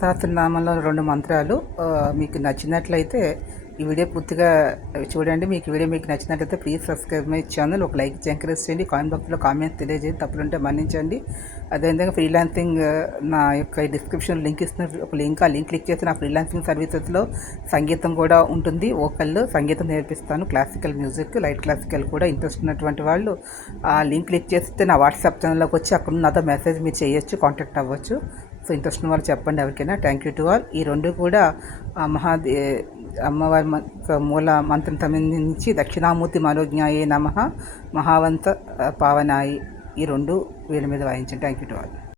సహస్రనామంలో 2 మంత్రాలు మీకు నచ్చినట్లయితే ఈ వీడియో పూర్తిగా చూడండి. మీకు వీడియో మీకు నచ్చినట్లయితే ప్లీజ్ సబ్స్క్రైబ్ మై ఛానల్. ఒక లైక్ ఎంకరేజ్ చేయండి. కామెంట్ బాక్స్లో కామెంట్స్ తెలియజేయండి. తప్పులుంటే మన్నించండి. అదేవిధంగా ఫ్రీలాన్సింగ్ నా యొక్క డిస్క్రిప్షన్ లింక్ ఇస్తున్న ఒక లింక్, ఆ లింక్ క్లిక్ చేసి నా ఫ్రీలాన్సింగ్ సర్వీసెస్లో సంగీతం కూడా ఉంటుంది. వోకల్ సంగీతం నేర్పిస్తాను, క్లాసికల్ మ్యూజిక్, లైట్ క్లాసికల్ కూడా. ఇంట్రెస్ట్ ఉన్నటువంటి వాళ్ళు ఆ లింక్ క్లిక్ చేస్తే నా వాట్సాప్ ఛానల్లోకి వచ్చి అక్కడ నాతో మెసేజ్ మీరు చేయొచ్చు, కాంటాక్ట్ అవ్వచ్చు. సో ఇంట్రెస్ట్ ఉన్న వాళ్ళు చెప్పండి ఎవరికైనా. Thank you to all. ఈ 2 కూడా అమ్మవారి మూల మంత్రం సంబంధించి దక్షిణామూర్తి మనోజ్ఞాయే నమః, మహావంత పావనాయి, ఈ 2 వీళ్ళ మీద వాయించండి. Thank you to all.